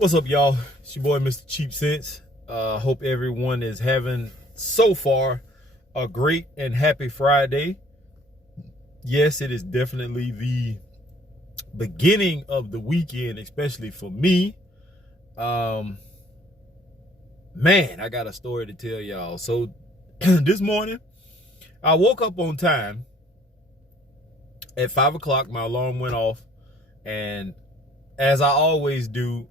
What's up, y'all? It's your boy, Mr. Cheap Sense. Hope everyone is having, so far, a great and happy Friday. Yes, it is definitely the beginning of the weekend, especially for me. Man, I got a story to tell y'all. So, this morning, I woke up on time. At 5 o'clock, my alarm went off, and as I always do,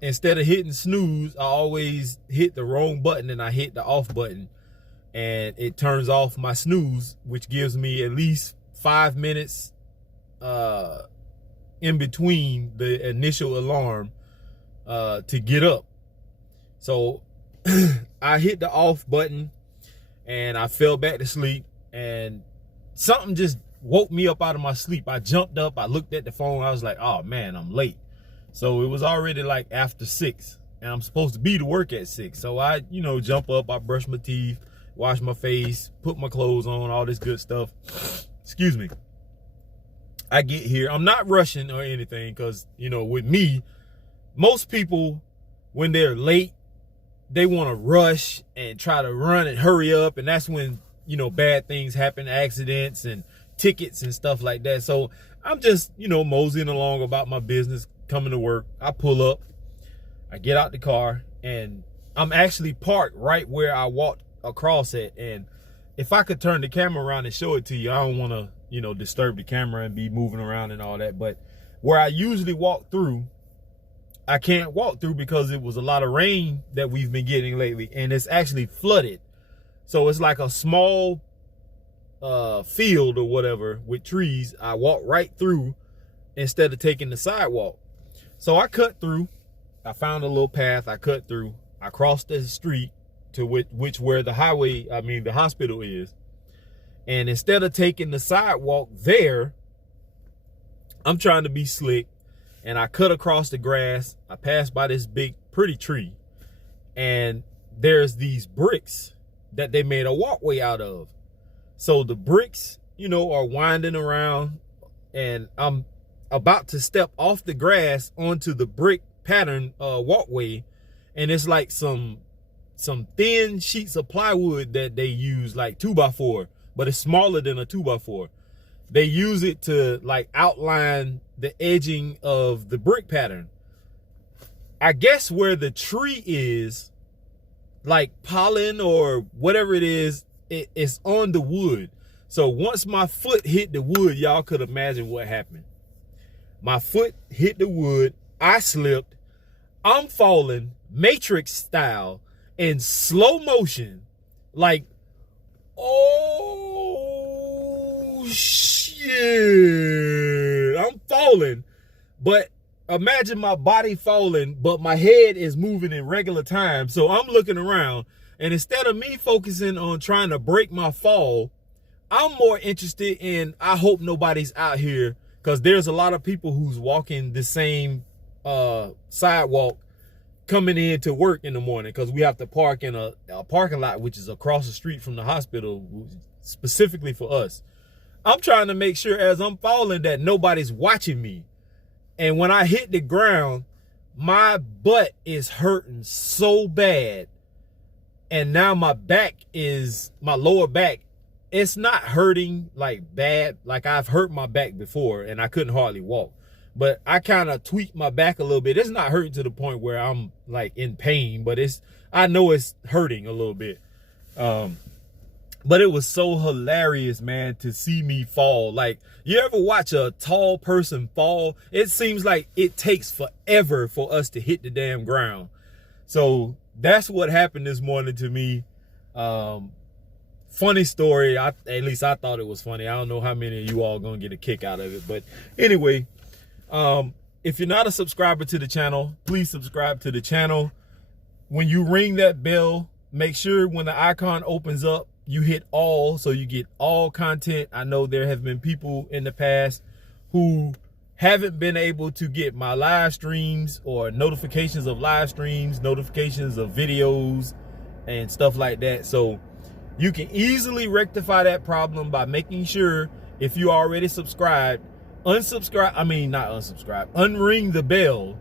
instead of hitting snooze, I always hit the wrong button and I hit the off button, and it turns off my snooze, which gives me at least 5 minutes in between the initial alarm to get up. So I hit the off button and I fell back to sleep, and something just woke me up out of my sleep. I jumped up, I looked at the phone, I was like, oh man, I'm late. So it was already like after 6, and I'm supposed to be to work at 6. So I, jump up, I brush my teeth, wash my face, put my clothes on, all this good stuff. Excuse me. I get here, I'm not rushing or anything, because, with me, most people, when they're late, they want to rush and try to run and hurry up, and that's when, bad things happen, accidents and tickets and stuff like that. So I'm just, moseying along about my business, coming to work. I pull up, I get out the car, and I'm actually parked right where I walked across at. And if I could turn the camera around and show it to you, I don't want to, disturb the camera and be moving around and all that. But where I usually walk through, I can't walk through because it was a lot of rain that we've been getting lately, and it's actually flooded. So it's like a small field or whatever with trees. I walk right through instead of taking the sidewalk. So I cut through. I found a little path. I cut through. I crossed the street to where the hospital is. And instead of taking the sidewalk there, I'm trying to be slick, and I cut across the grass. I passed by this big, pretty tree, and there's these bricks that they made a walkway out of. So the bricks, are winding around, and I'm about to step off the grass onto the brick pattern walkway, and it's like some thin sheets of plywood that they use, like 2x4, but it's smaller than a 2x4. They use it to like outline the edging of the brick pattern. I guess where the tree is, like pollen or whatever it is, it's on the wood. So once my foot hit the wood, y'all could imagine what happened. My foot hit the wood, I slipped, I'm falling Matrix style in slow motion, like, oh shit, I'm falling. But imagine my body falling, but my head is moving in regular time. So I'm looking around, and instead of me focusing on trying to break my fall, I'm more interested in, I hope nobody's out here, because there's a lot of people who's walking the same sidewalk coming in to work in the morning, because we have to park in a parking lot which is across the street from the hospital, specifically for us. I'm trying to make sure as I'm falling that nobody's watching me. And when I hit the ground, my butt is hurting so bad. And now my lower back, it's not hurting like bad. Like I've hurt my back before and I couldn't hardly walk. But I kind of tweaked my back a little bit. It's not hurting to the point where I'm like in pain, but I know it's hurting a little bit. But it was so hilarious, man, to see me fall. Like, you ever watch a tall person fall? It seems like it takes forever for us to hit the damn ground. So that's what happened this morning to me. Funny story. At least I thought it was funny. I don't know how many of you all gonna get a kick out of it. But anyway, if you're not a subscriber to the channel, please subscribe to the channel. When you ring that bell, make sure when the icon opens up, you hit all, so you get all content. I know there have been people in the past who haven't been able to get my live streams or notifications of live streams, notifications of videos and stuff like that. So you can easily rectify that problem by making sure, if you already subscribed, unring the bell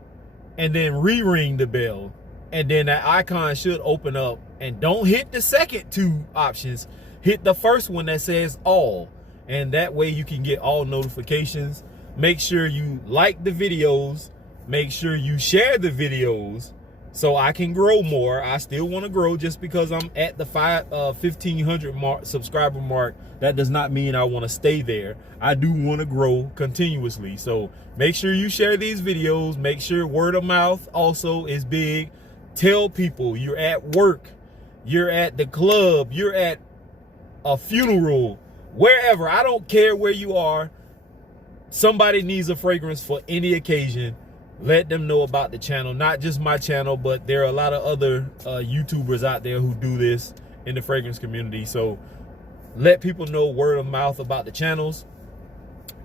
and then re-ring the bell, and then that icon should open up. And don't hit the second two options, hit the first one that says all, and that way you can get all notifications. Make sure you like the videos, make sure you share the videos so I can grow more. I still want to grow. Just because I'm at the 1,500 subscriber mark, that does not mean I want to stay there. I do want to grow continuously. So make sure you share these videos. Make sure word of mouth also is big. Tell people you're at work, you're at the club, you're at a funeral, wherever. I don't care where you are. Somebody needs a fragrance for any occasion. Let them know about the channel. Not just my channel, but there are a lot of other YouTubers out there who do this in the fragrance community. So let people know word of mouth about the channels.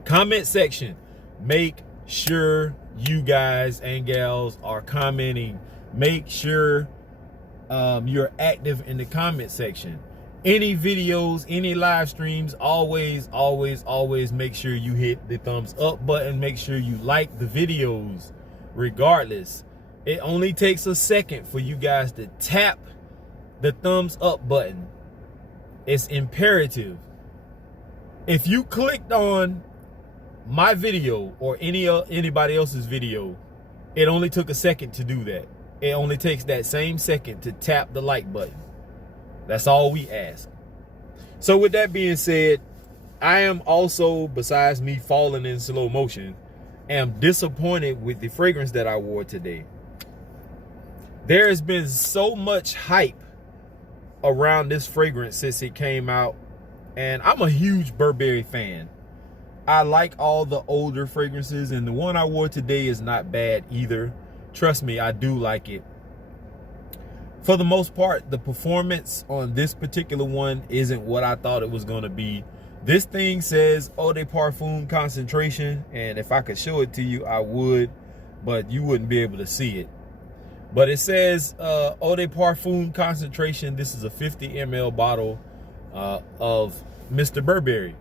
Comment section. Make sure you guys and gals are commenting. Make sure you're active in the comment section. Any videos, any live streams, always make sure you hit the thumbs up button. Make sure you like the videos. Regardless, it only takes a second for you guys to tap the thumbs up button. It's imperative. If you clicked on my video or anybody else's video, it only took a second to do that. It only takes that same second to tap the like button. That's all we ask. So with that being said, I am also, besides me falling in slow motion, am disappointed with the fragrance that I wore today. There has been so much hype around this fragrance since it came out, and I'm a huge Burberry fan. I like all the older fragrances, and the one I wore today is not bad either. Trust me, I do like it. For the most part, the performance on this particular one isn't what I thought it was going to be. This thing says Eau de Parfum concentration, and if I could show it to you, I would, but you wouldn't be able to see it. But it says Eau de Parfum concentration. This is a 50 ml bottle of Mr. Burberry.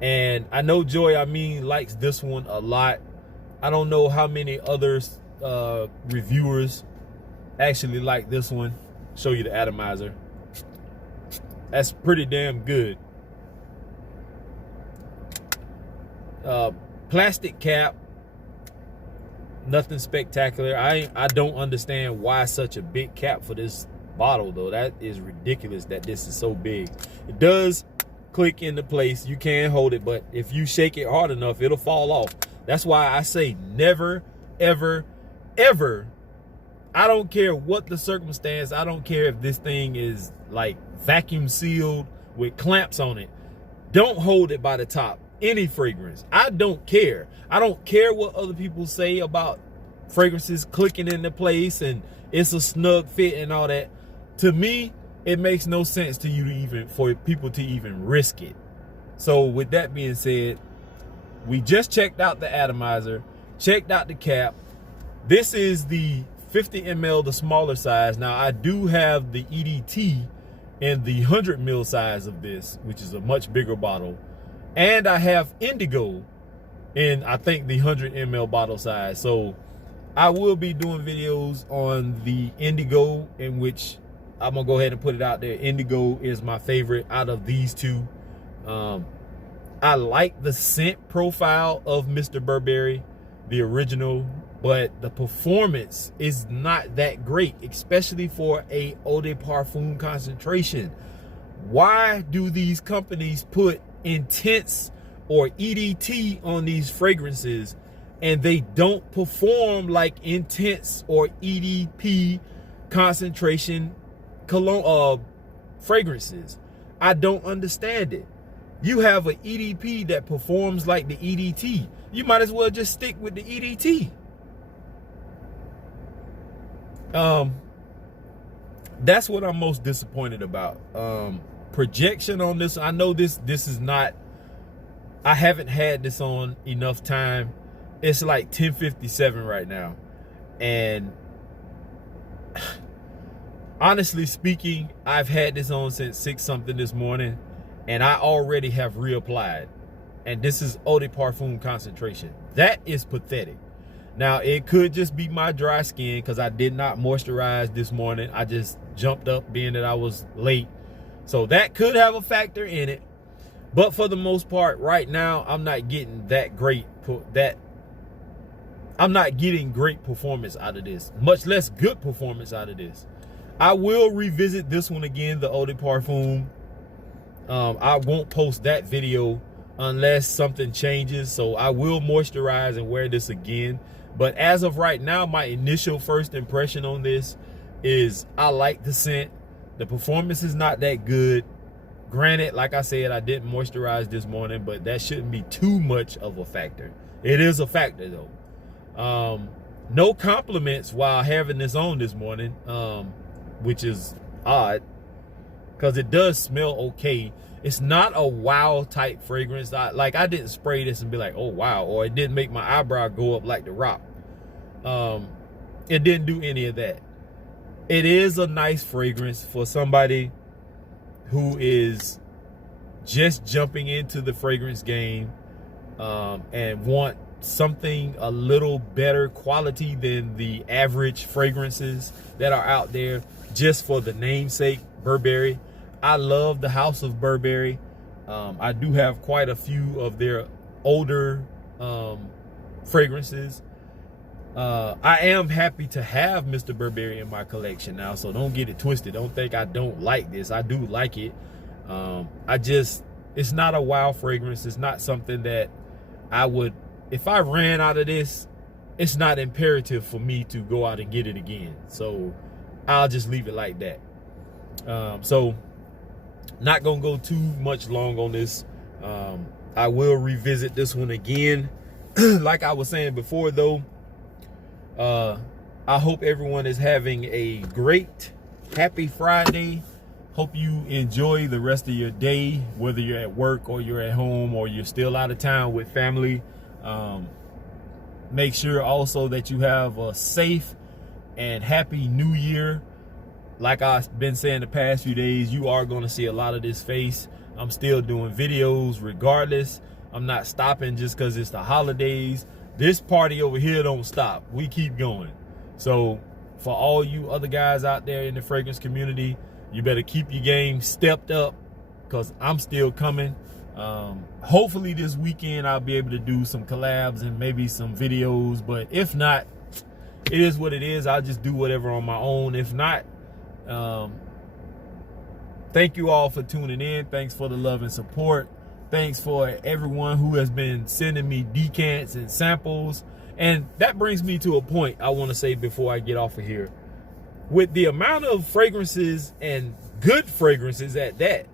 And I know Joy likes this one a lot. I don't know how many others reviewers actually like this one. Show you the atomizer. That's pretty damn good. Plastic cap, nothing spectacular. I don't understand why such a big cap for this bottle though. That is ridiculous that this is so big. It does click into place. You can hold it, but if you shake it hard enough, it'll fall off. That's why I say never, ever, ever. I don't care what the circumstance. I don't care if this thing is like vacuum sealed with clamps on it. Don't hold it by the top. Any fragrance. I don't care. I don't care what other people say about fragrances clicking into place and it's a snug fit and all that. To me, it makes no sense to you for people to even risk it. So with that being said, we just checked out the atomizer, checked out the cap. This is the 50 ml, the smaller size. Now I do have the EDT in the 100 ml size of this, which is a much bigger bottle. And I have indigo in, I think, the 100 ml bottle size. So I will be doing videos on the indigo, in which I'm gonna go ahead and put it out there. Indigo is my favorite out of these two. I like the scent profile of Mr. Burberry, the original, but the performance is not that great, especially for a Eau de Parfum concentration. Why do these companies put intense or EDT on these fragrances and they don't perform like intense or EDP concentration cologne fragrances? I don't understand it. You have an EDP that performs like the EDT. You might as well just stick with the EDT. That's what I'm most disappointed about. Projection on this, I know this is not, I haven't had this on enough time. It's like 10:57 right now, and honestly speaking, I've had this on since 6 something this morning, and I already have reapplied, and this is Eau de Parfum concentration. That is pathetic. Now, it could just be my dry skin because I did not moisturize this morning. I just jumped up being that I was late. So that could have a factor in it. But for the most part, right now, I'm not getting I'm not getting great performance out of this, much less good performance out of this. I will revisit this one again, the Eau de Parfum. I won't post that video unless something changes. So I will moisturize and wear this again. But as of right now, my initial first impression on this is I like the scent. The performance is not that good. Granted, like I said, I didn't moisturize this morning, but that shouldn't be too much of a factor. It is a factor though. No compliments while having this on this morning, which is odd because it does smell okay. It's not a wow type fragrance. I didn't spray this and be like, oh wow, or it didn't make my eyebrow go up like The Rock. It didn't do any of that. It is a nice fragrance for somebody who is just jumping into the fragrance game and want something a little better quality than the average fragrances that are out there, just for the namesake Burberry. I love the House of Burberry. I do have quite a few of their older fragrances. I am happy to have Mr. Burberry in my collection now, so don't get it twisted. Don't think I don't like this. I do like it. It's not a wow fragrance. It's not something that I would, if I ran out of this, it's not imperative for me to go out and get it again. So I'll just leave it like that. So not gonna go too much long on this. I will revisit this one again. Like I was saying before though, I hope everyone is having a great, happy Friday. Hope you enjoy the rest of your day, whether you're at work or you're at home or you're still out of town with family. Make sure also that you have a safe and happy new year. Like I've been saying the past few days, you are going to see a lot of this face. I'm still doing videos regardless. I'm not stopping just because it's the holidays. This party over here don't stop. We keep going. So for all you other guys out there in the fragrance community, you better keep your game stepped up because I'm still coming. Hopefully this weekend I'll be able to do some collabs and maybe some videos. But if not, it is what it is. I'll just do whatever on my own. If not, thank you all for tuning in. Thanks for the love and support. Thanks for everyone who has been sending me decants and samples. And that brings me to a point I want to say before I get off of here. With the amount of fragrances and good fragrances at that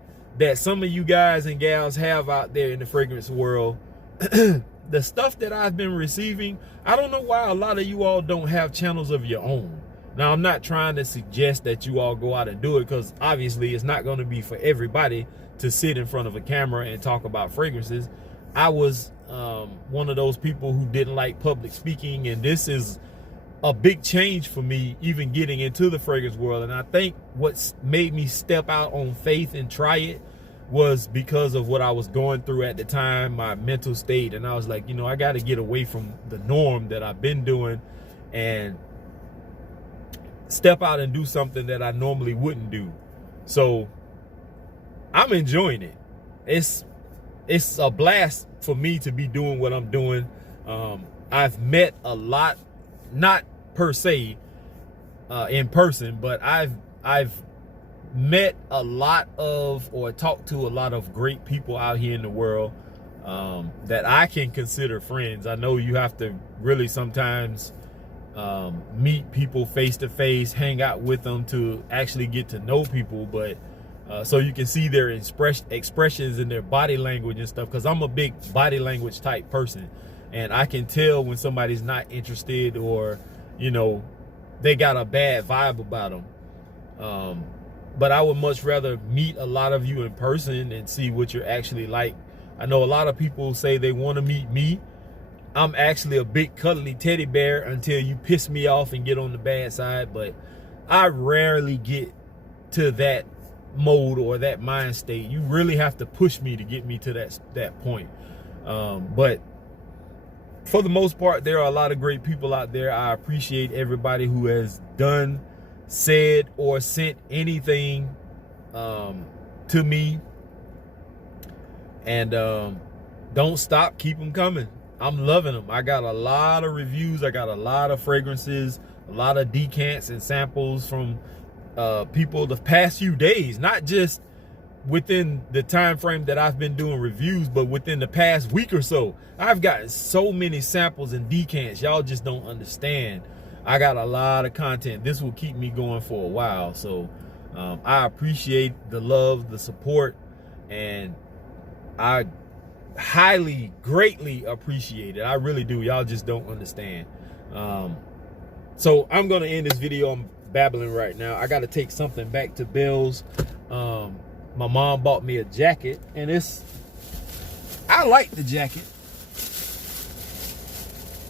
some of you guys and gals have out there in the fragrance world, the stuff that I've been receiving, I don't know why a lot of you all don't have channels of your own. Now, I'm not trying to suggest that you all go out and do it because obviously it's not going to be for everybody to sit in front of a camera and talk about fragrances. I was one of those people who didn't like public speaking, and this is a big change for me even getting into the fragrance world. And I think what's made me step out on faith and try it was because of what I was going through at the time, my mental state. And I was like, you know, I got to get away from the norm that I've been doing and step out and do something that I normally wouldn't do. So I'm enjoying it. It's a blast for me to be doing what I'm doing. I've met a lot, not per se in person, but I've met a lot of, or talked to a lot of great people out here in the world that I can consider friends. I know you have to really sometimes meet people face to face, hang out with them to actually get to know people, but so you can see their expressions and their body language and stuff, because I'm a big body language type person, and I can tell when somebody's not interested, or you know, they got a bad vibe about them. But I would much rather meet a lot of you in person and see what you're actually like. I know a lot of people say they want to meet me. I'm actually a big cuddly teddy bear until you piss me off and get on the bad side, but I rarely get to that mode or that mind state. You really have to push me to get me to that point. But for the most part, there are a lot of great people out there. I appreciate everybody who has done, said, or sent anything to me. And don't stop, keep them coming. I'm loving them. I got a lot of reviews. I got a lot of fragrances, a lot of decants and samples from people the past few days, not just within the time frame that I've been doing reviews, but within the past week or so. I've gotten so many samples and decants, y'all just don't understand. I got a lot of content. This will keep me going for a while. So I appreciate the love, the support, and I highly, greatly appreciate it. I really do. Y'all just don't understand. So I'm gonna end this video. I'm babbling right now. I gotta take something back to Bell's. My mom bought me a jacket, and I like the jacket.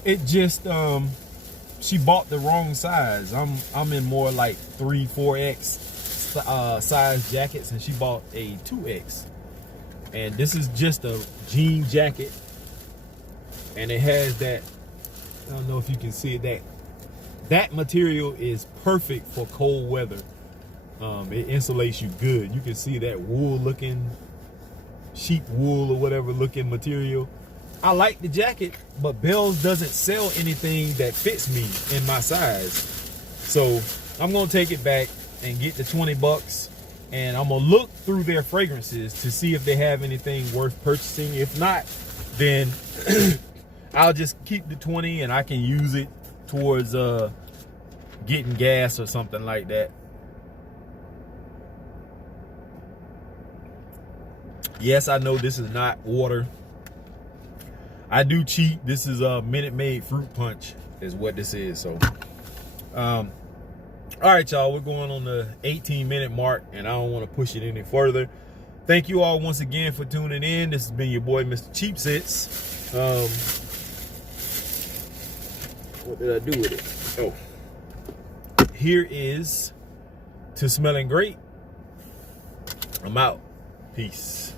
It just she bought the wrong size. I'm in more like 3, 4X size jackets, and she bought a 2X. And this is just a jean jacket, and it has that, I don't know if you can see it, that material is perfect for cold weather. It insulates you good. You can see that wool looking, sheep wool or whatever looking material. I like the jacket, but Bell's doesn't sell anything that fits me in my size. So I'm gonna take it back and get the 20 bucks, and I'm gonna look through their fragrances to see if they have anything worth purchasing. If not, then I'll just keep the 20 and I can use it towards getting gas or something like that. Yes, I know this is not water. I do cheat. This is a Minute Maid fruit punch is what this is. So all right, y'all, we're going on the 18-minute mark, and I don't want to push it any further. Thank you all once again for tuning in. This has been your boy, Mr. Cheapsets. What did I do with it? Oh, here is to smelling great. I'm out. Peace.